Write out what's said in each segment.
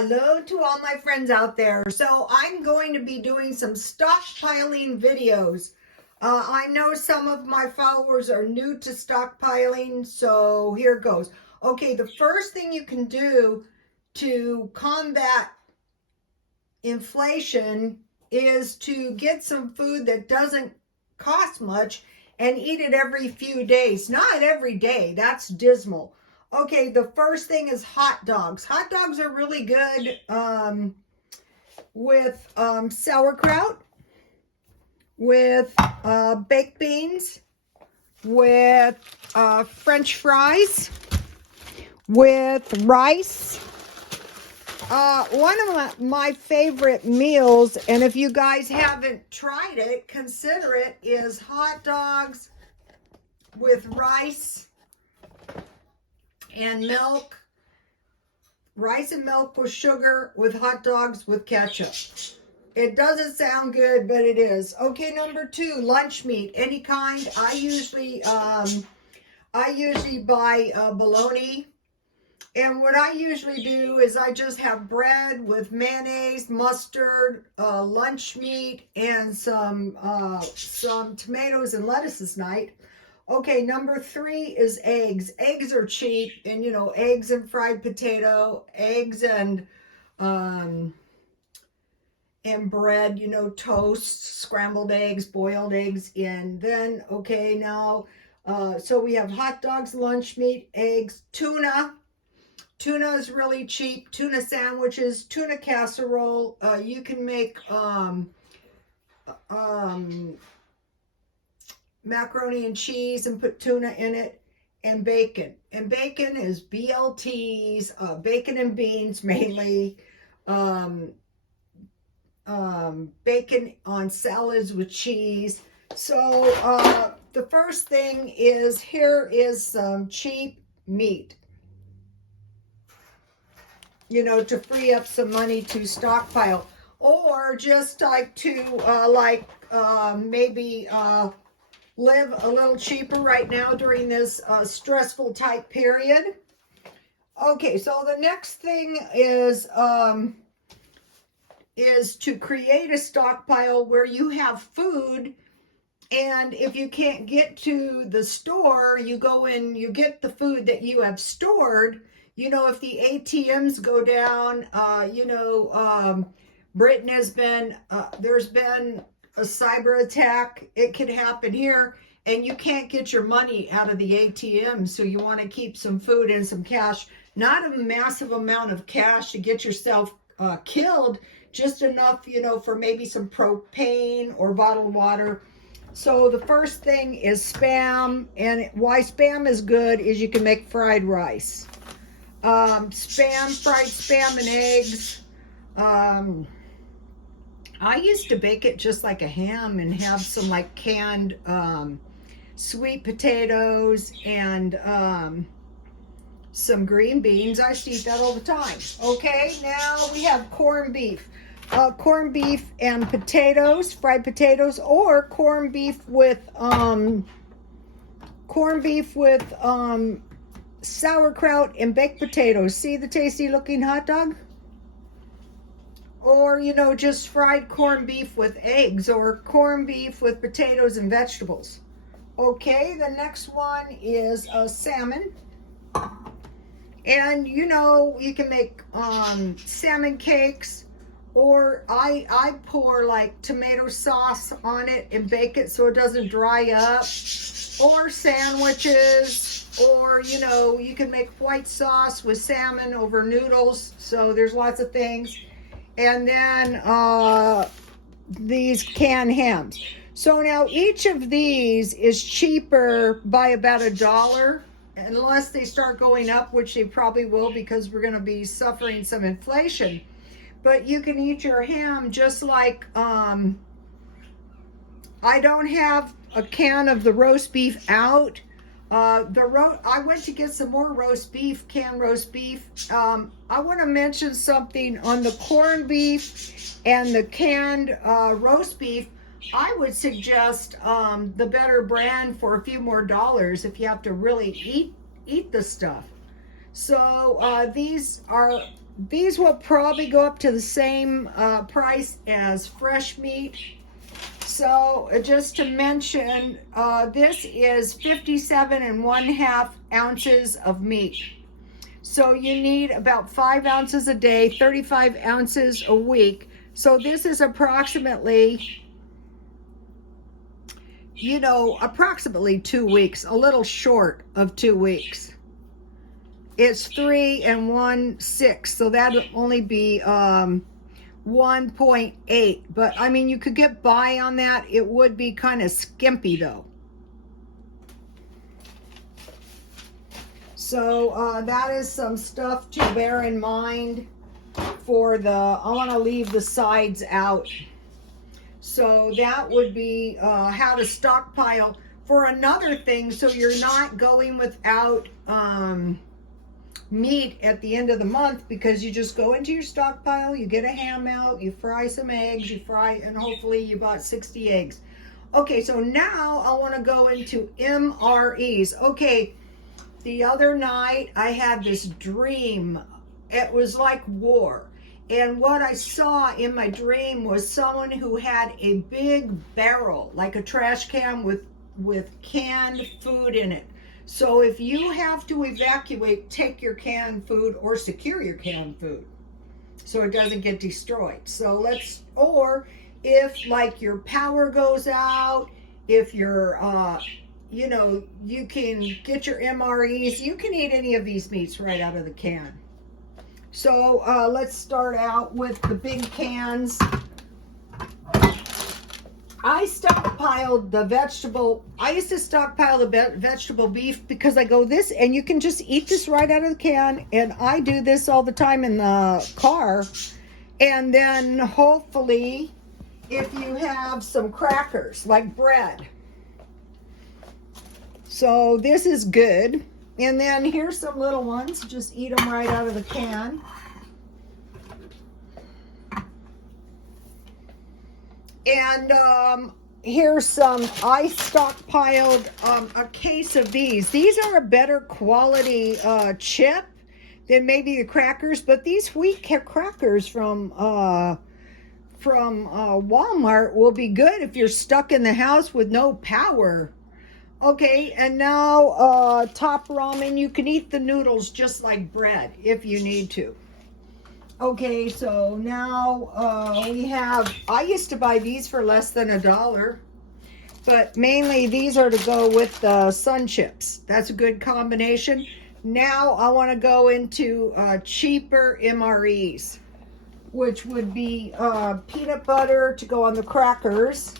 Hello to all my friends out there. So I'm going to be doing some stockpiling videos. I know some of my followers are new to stockpiling, so here goes. Okay, the first thing you can do to combat inflation is to get some food that doesn't cost much and eat it every few days. Not every day, that's dismal. Okay, the first thing is hot dogs. Hot dogs are really good with sauerkraut, with baked beans, with French fries, with rice. One of my favorite meals, and if you guys haven't tried it, consider it, is hot dogs with rice and milk. Rice and milk with sugar, with hot dogs with ketchup. It doesn't sound good, but it is. Okay, number 2, lunch meat, any kind. I usually buy bologna. And what I usually do is I just have bread with mayonnaise, mustard, lunch meat, and some tomatoes and lettuce this night. Okay, number 3 is eggs. Eggs are cheap, and you know, eggs and fried potato, eggs and bread, you know, toast, scrambled eggs, boiled eggs, and then, okay, now, so we have hot dogs, lunch meat, eggs, tuna. Tuna is really cheap. Tuna sandwiches, tuna casserole. You can make macaroni and cheese and put tuna in it, and bacon. And bacon is BLTs, bacon and beans mainly. Bacon on salads with cheese. So the first thing is, here is some cheap meat, you know, to free up some money to stockpile, or just like to maybe live a little cheaper right now during this stressful type period. Okay, so the next thing is to create a stockpile where you have food, and if you can't get to the store, you go in, you get the food that you have stored. You know, if the ATMs go down, Britain has been, there's been a cyber attack. It could happen here, and you can't get your money out of the ATM. So you want to keep some food and some cash, not a massive amount of cash to get yourself killed, just enough, you know, for maybe some propane or bottled water. So the first thing is Spam, and why Spam is good is you can make fried rice. Fried Spam and eggs. I used to bake it just like a ham and have some like canned sweet potatoes and some green beans. I used to eat that all the time. Okay, now we have corned beef. Corned beef and potatoes, fried potatoes, or corned beef with sauerkraut and baked potatoes. See the tasty looking hot dog? Or, you know, just fried corned beef with eggs, or corned beef with potatoes and vegetables. Okay, the next one is salmon. And, you know, you can make salmon cakes, or I pour like tomato sauce on it and bake it so it doesn't dry up. Or sandwiches, or, you know, you can make white sauce with salmon over noodles. So there's lots of things. And then these canned hams. So now each of these is cheaper by about $1, unless they start going up, which they probably will, because we're going to be suffering some inflation. But you can eat your ham just like, I don't have a can of the roast beef out. I went to get some more roast beef, canned roast beef. I want to mention something on the corned beef and the canned roast beef. I would suggest the better brand for a few more dollars if you have to really eat the stuff. So these are these will probably go up to the same price as fresh meat. So just to mention, this is 57.5 ounces of meat. So you need about 5 ounces a day, 35 ounces a week. So this is approximately, approximately 2 weeks, a little short of 2 weeks. It's 3 1/6, so that'll only be 1.8. But I mean, you could get by on that. It would be kind of skimpy though. So that is some stuff to bear in mind for I want to leave the sides out. So that would be how to stockpile for another thing, so you're not going without meat at the end of the month, because you just go into your stockpile, you get a ham out, you fry some eggs, and hopefully you bought 60 eggs. Okay, so now I want to go into MREs. Okay, the other night I had this dream. It was like war. And what I saw in my dream was someone who had a big barrel, like a trash can with canned food in it. So if you have to evacuate, take your canned food or secure your canned food so it doesn't get destroyed. So or if like your power goes out, if you're, you can get your MREs, you can eat any of these meats right out of the can. So let's start out with the big cans. I used to stockpile the vegetable beef because I go this, and you can just eat this right out of the can. And I do this all the time in the car. And then hopefully, if you have some crackers, like bread. So this is good. And then here's some little ones. Just eat them right out of the can. And here's some, I stockpiled a case of these. These are a better quality chip than maybe the crackers, but these wheat crackers from Walmart will be good if you're stuck in the house with no power. Okay, and now top ramen. You can eat the noodles just like bread if you need to. Okay, so now we have, I used to buy these for less than $1, but mainly these are to go with the sun chips. That's a good combination. Now I want to go into cheaper MREs, which would be peanut butter to go on the crackers,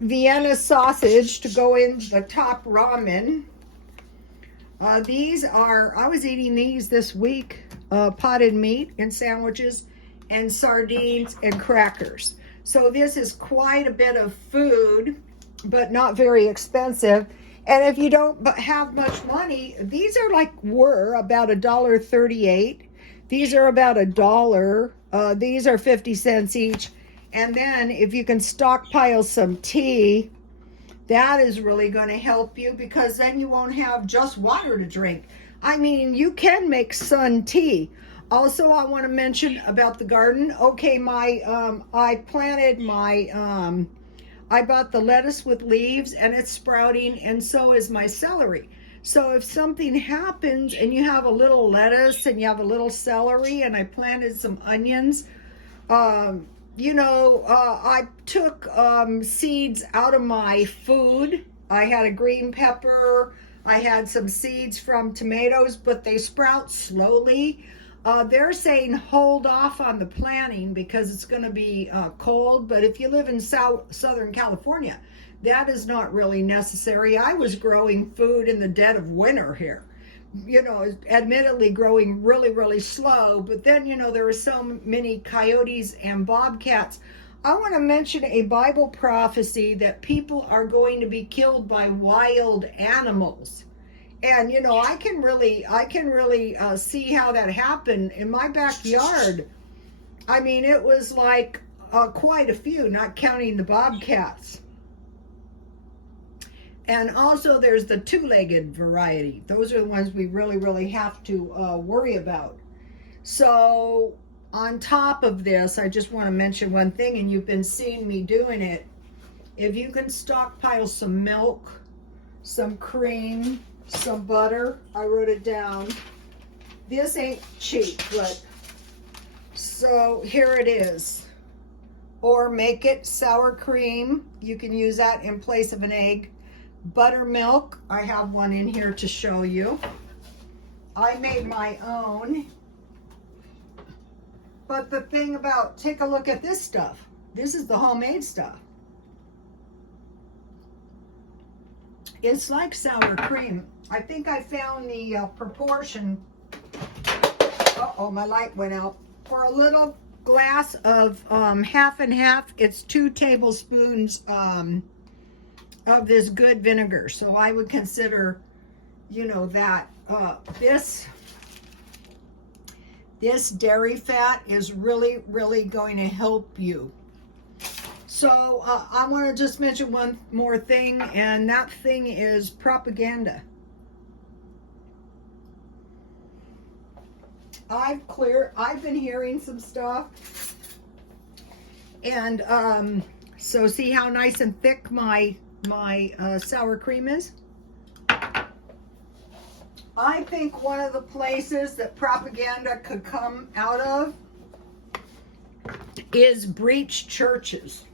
Vienna sausage to go in the top ramen. These are, I was eating these this week, potted meat and sandwiches and sardines and crackers. So this is quite a bit of food, but not very expensive. And if you don't have much money, these are were about $1.38. These are about $1. These are 50 cents each. And then if you can stockpile some tea, that is really going to help you, because then you won't have just water to drink. I mean, you can make sun tea. Also, I want to mention about the garden. Okay, I planted I bought the lettuce with leaves, and it's sprouting, and so is my celery. So if something happens and you have a little lettuce and you have a little celery, and I planted some onions, I took seeds out of my food. I had a green pepper. I had some seeds from tomatoes, but they sprout slowly. They're saying hold off on the planting because it's going to be cold. But if you live in Southern California, that is not really necessary. I was growing food in the dead of winter here. Admittedly growing really, really slow, but then, there were so many coyotes and bobcats. I want to mention a Bible prophecy that people are going to be killed by wild animals. And, I can really see how that happened in my backyard. I mean, it was like quite a few, not counting the bobcats. And also there's the two-legged variety. Those are the ones we really, really have to worry about. So on top of this, I just want to mention one thing, and you've been seeing me doing it. If you can stockpile some milk, some cream, some butter, I wrote it down. This ain't cheap, but so here it is. Or make it sour cream. You can use that in place of an egg. Buttermilk, I have one in here to show you. I made my own. But the thing about, take a look at this stuff. This is the homemade stuff. It's like sour cream. I think I found the proportion. Uh-oh, my light went out. For a little glass of half and half, it's 2 tablespoons of this good vinegar. So I would consider, you know, that this dairy fat is really, really going to help you. So I want to just mention one more thing, and that thing is propaganda. I've been hearing some stuff, and so see how nice and thick my sour cream is? I think one of the places that propaganda could come out of is breached churches.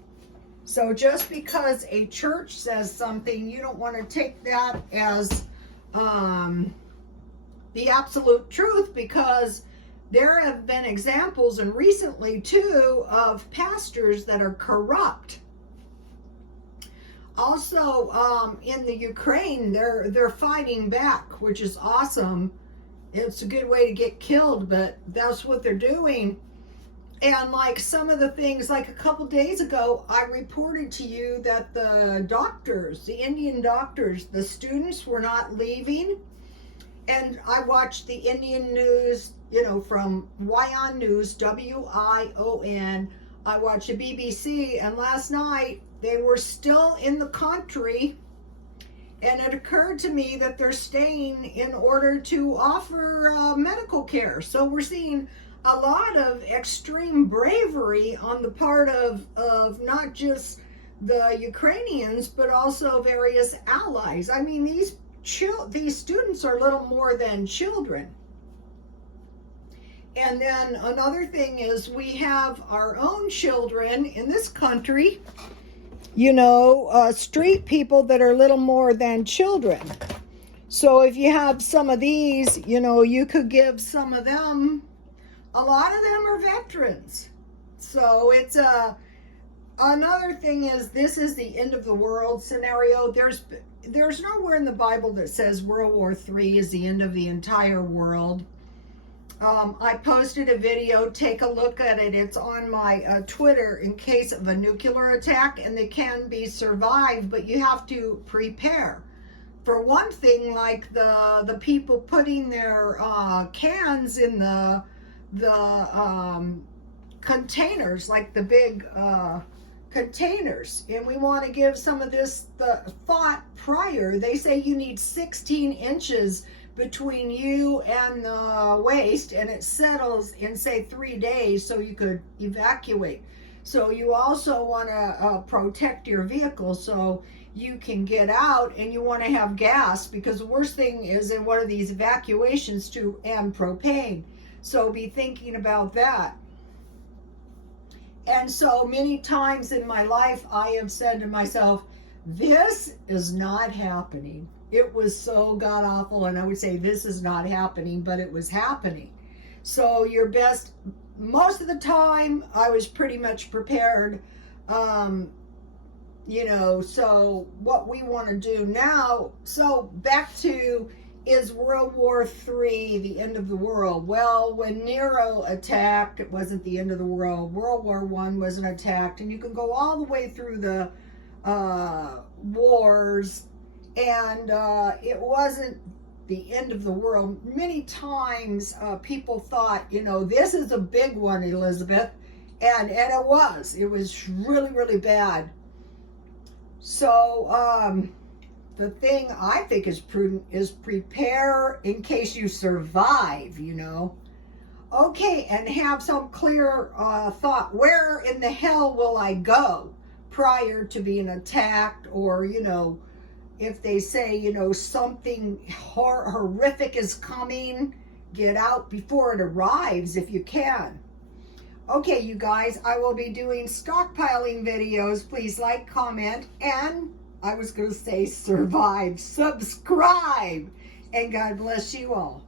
So just because a church says something, you don't want to take that as the absolute truth, because there have been examples, and recently too, of pastors that are corrupt. Also, in the Ukraine, they're fighting back, which is awesome. It's a good way to get killed, but that's what they're doing. And like some of the things, like a couple days ago, I reported to you that the doctors, the Indian doctors, the students were not leaving. And I watched the Indian news, you know, from Wion News, W-I-O-N. I watched the BBC, and last night they were still in the country, and it occurred to me that they're staying in order to offer medical care. So we're seeing a lot of extreme bravery on the part of not just the Ukrainians, but also various allies. I mean, these students are little more than children. And then another thing is, we have our own children in this country, you know, street people that are little more than children. So if you have some of these, you know, you could give some of them, a lot of them are veterans. So it's another thing is, this is the end of the world scenario. There's nowhere in the Bible that says World War III is the end of the entire world. I posted a video, take a look at it. It's on my Twitter, in case of a nuclear attack, and they can be survived, but you have to prepare. For one thing, like the people putting their cans in the containers, like the big containers, and we want to give some of this the thought prior. They say you need 16 inches between you and the waste, and it settles in, say, 3 days, so you could evacuate. So you also want to protect your vehicle so you can get out, and you want to have gas, because the worst thing is in one of these evacuations and propane. So be thinking about that. And so many times in my life, I have said to myself, this is not happening. It was so god awful, and I would say this is not happening, but it was happening. So your best, most of the time, I was pretty much prepared. You know, so what we want to do now, so back to, is World War III the end of the world? Well, when Nero attacked, it wasn't the end of the world. World War I wasn't attacked, and you can go all the way through the wars, and it wasn't the end of the world. Many times people thought, you know, this is a big one, Elizabeth, and it was really, really bad. So the thing I think is prudent is prepare in case you survive, you know. Okay, and have some clear thought. Where in the hell will I go prior to being attacked? Or, you know, if they say, you know, something horrific is coming, get out before it arrives if you can. Okay, you guys, I will be doing stockpiling videos. Please like, comment, and I was going to say survive, subscribe, and God bless you all.